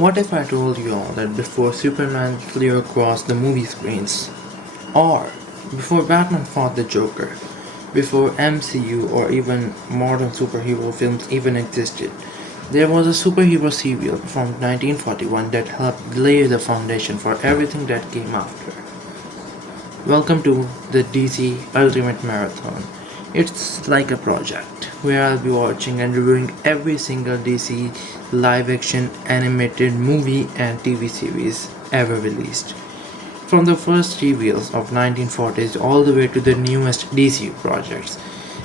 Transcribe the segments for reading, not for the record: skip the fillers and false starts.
What if I told you all that before Superman flew across the movie screens, or before Batman fought the Joker, before MCU or even modern superhero films even existed, there was a superhero serial from 1941 that helped lay the foundation for everything that came after. Welcome to the DC Ultimate Marathon. It's like a project where I'll be watching and reviewing every single DC live action animated movie and TV series ever released. From the first serials of 1940s all the way to the newest DC projects.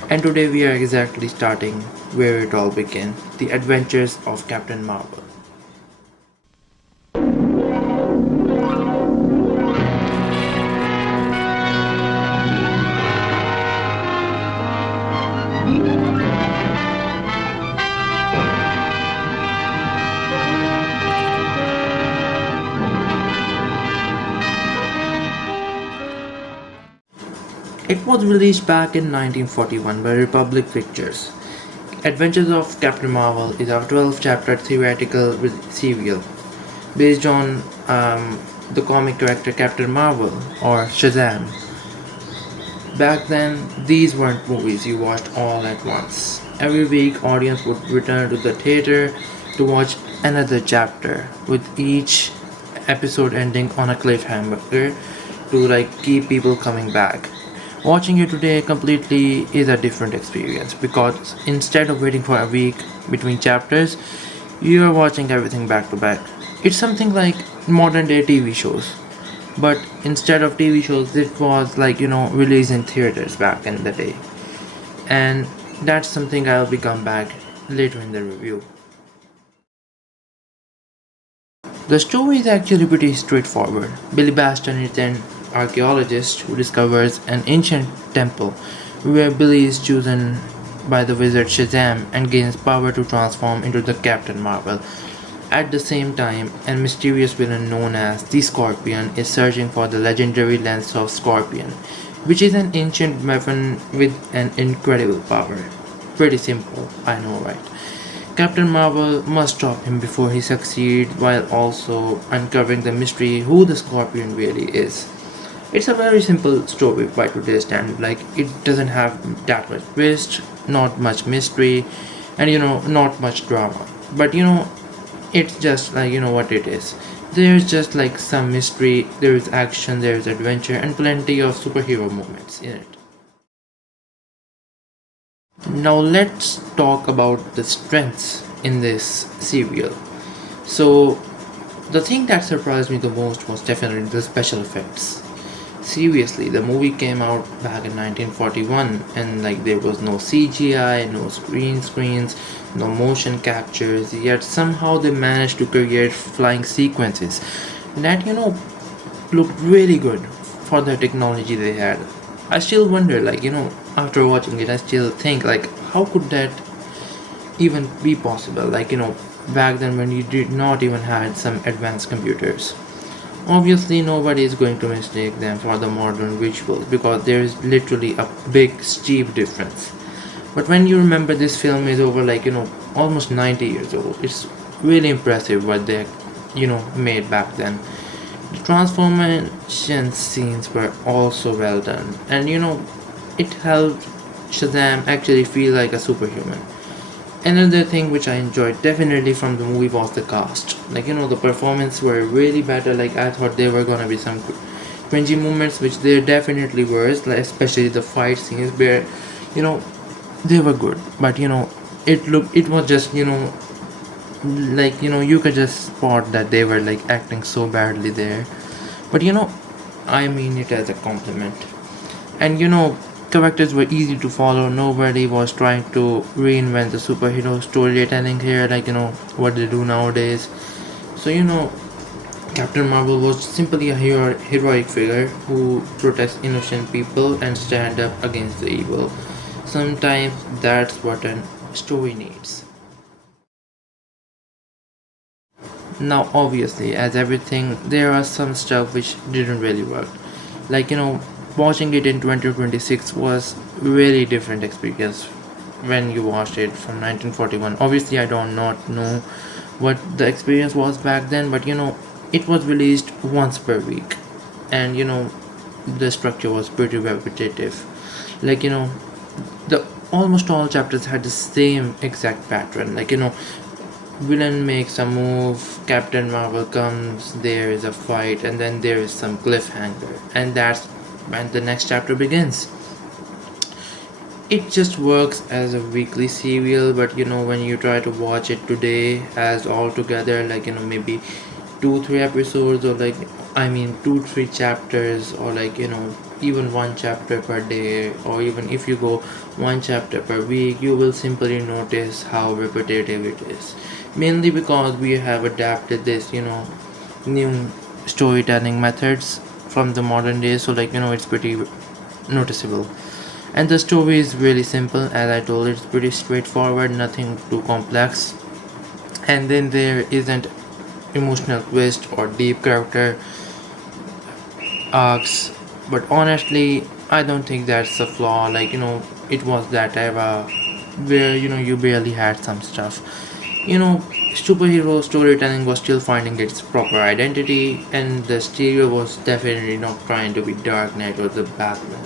And today we are exactly starting where it all began, the adventures of Captain Marvel. It was released back in 1941 by Republic Pictures. Adventures of Captain Marvel is a 12 chapter theatrical serial based on the comic character Captain Marvel or Shazam. Back then, these weren't movies you watched all at once. Every week, audience would return to the theater to watch another chapter, with each episode ending on a cliffhanger to keep people coming back. Watching it today completely is a different experience because instead of waiting for a week between chapters, you are watching everything back to back. It's something like modern day TV shows, but instead of TV shows, it was released in theaters back in the day, and that's something I'll be come back later in the review. The story is actually pretty straightforward. Billy Baston is an archaeologist who discovers an ancient temple where Billy is chosen by the wizard Shazam and gains power to transform into the Captain Marvel. At the same time, a mysterious villain known as the Scorpion is searching for the legendary lance of Scorpion, which is an ancient weapon with an incredible power. Pretty simple, I know, right? Captain Marvel must stop him before he succeeds while also uncovering the mystery who the Scorpion really is. It's a very simple story by today's standard. It doesn't have that much twist, not much mystery, and not much drama. But it's just what it is. There's just some mystery, there is action, there is adventure, and plenty of superhero moments in it. Now let's talk about the strengths in this serial. So the thing that surprised me the most was definitely the special effects. Seriously, the movie came out back in 1941 and there was no CGI, no screens, no motion captures, yet somehow they managed to create flying sequences that looked really good for the technology they had. I still wonder after watching it I still think how could that even be possible back then when you did not even had some advanced computers. Obviously, nobody is going to mistake them for the modern visuals because there is literally a big, steep difference. But when you remember this film is over almost 90 years old, it's really impressive what they made back then. The transformation scenes were also well done, and it helped Shazam actually feel like a superhuman. Another thing which I enjoyed definitely from the movie was the cast. The performance were really better. I thought there were gonna be some cringy moments, which there definitely were, especially the fight scenes where, they were good. But it was just you could just spot that they were acting so badly there. But I mean it as a compliment. And characters were easy to follow. Nobody was trying to reinvent the superhero storytelling here, what they do nowadays. So Captain Marvel was simply a heroic figure who protects innocent people and stand up against the evil. Sometimes that's what a story needs. Now, obviously, as everything, there are some stuff which didn't really work. Watching it in 2026 was really different experience when you watched it from 1941. Obviously, I don't not know what the experience was back then, but it was released once per week, and the structure was pretty repetitive. Like the almost all chapters had the same exact pattern. Like villain makes a move, Captain Marvel comes, there is a fight, and then there is some cliffhanger, and that's when the next chapter begins. It just works as a weekly serial, but when you try to watch it today as all together, like maybe 2 3 episodes, or like I mean 2 3 chapters, or like even one chapter per day, or even if you go one chapter per week, you will simply notice how repetitive it is, mainly because we have adapted this new storytelling methods from the modern days. So like it's pretty noticeable, and the story is really simple. As I told, it's pretty straightforward, nothing too complex, and then there isn't emotional twist or deep character arcs. But honestly, I don't think that's a flaw. Like it was that era where you barely had some stuff. you know Superhero storytelling was still finding its proper identity, and the stereo was definitely not trying to be Dark Knight or the Batman.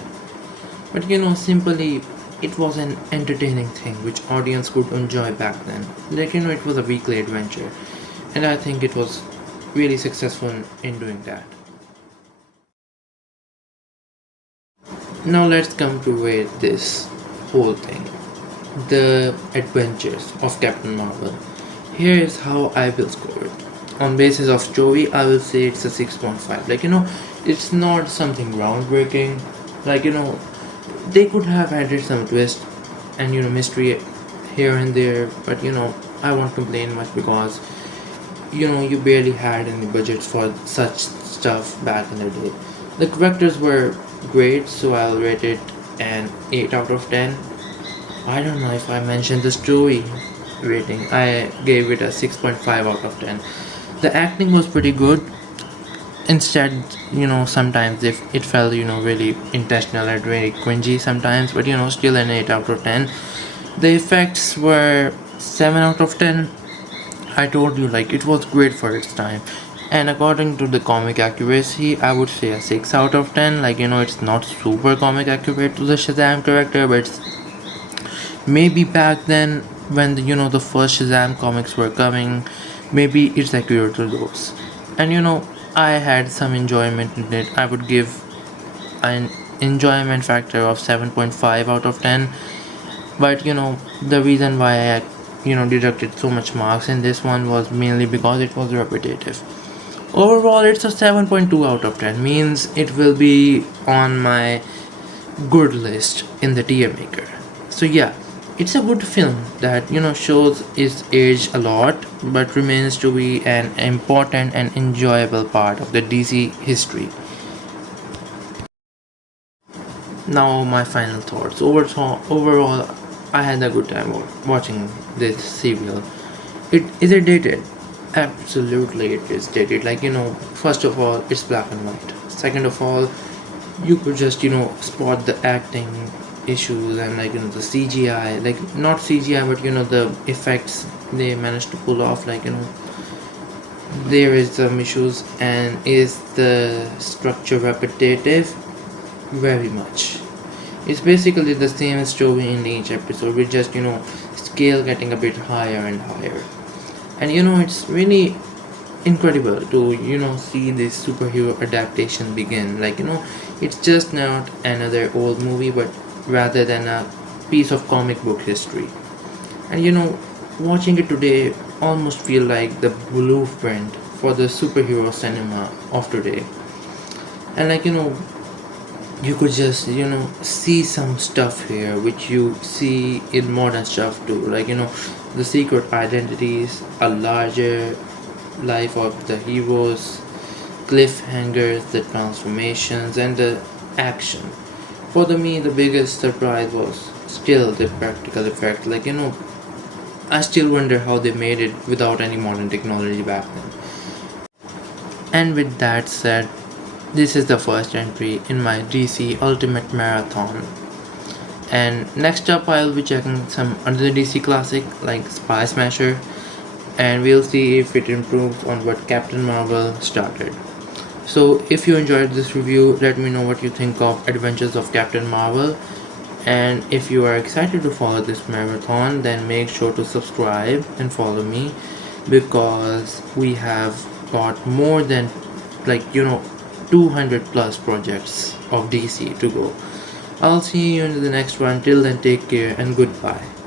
But simply it was an entertaining thing which audience could enjoy back then. Like it was a weekly adventure, and I think it was really successful in doing that. Now let's come to rate this whole thing. The Adventures of Captain Marvel. Here is how I will score it. On basis of story, I will say it's a 6.5. Like it's not something groundbreaking. Like they could have added some twist and mystery here and there, but I won't complain much because you barely had any budgets for such stuff back in the day. The characters were great, so I'll rate it an 8 out of 10. I don't know if I mentioned the story rating. I gave it a 6.5 out of 10. The acting was pretty good. Instead, sometimes if it felt really intentional and really cringy sometimes, but still an 8 out of 10. The effects were 7 out of 10. I told you, like, it was great for its time, and according to the comic accuracy, I would say a 6 out of 10. Like it's not super comic accurate to the Shazam character, but it's maybe back then when the first Shazam comics were coming, maybe it's accurate to those. And I had some enjoyment in it. I would give an enjoyment factor of 7.5 out of 10. But the reason why I deducted so much marks in this one was mainly because it was repetitive. Overall, it's a 7.2 out of 10, means it will be on my good list in the tier maker. So yeah, it's a good film that shows its age a lot, but remains to be an important and enjoyable part of the DC history. Now my final thoughts. Overall, I had a good time watching this serial. It dated? Absolutely, it is dated. Like first of all, it's black and white. Second of all, you could just spot the acting issues, and like the CGI, like not CGI, but the effects they managed to pull off. Like there is some issues, and is the structure repetitive? Very much. It's basically the same story in each episode, with just scale getting a bit higher and higher. And it's really incredible to see this superhero adaptation begin. Like it's just not another old movie, but rather than a piece of comic book history. And watching it today almost feel like the blueprint for the superhero cinema of today. And like you could just see some stuff here which you see in modern stuff too, like the secret identities, a larger life of the heroes, cliffhangers, the transformations, and the action. For me, the biggest surprise was still the practical effect. Like I still wonder how they made it without any modern technology back then. And with that said, this is the first entry in my DC Ultimate Marathon. And next up, I'll be checking some other DC classic like Spy Smasher and we'll see if it improves on what Captain Marvel started. So, if you enjoyed this review, let me know what you think of Adventures of Captain Marvel. And if you are excited to follow this marathon, then make sure to subscribe and follow me, because we have got more than 200 plus projects of DC to go. I'll see you in the next one. Till then, take care and goodbye.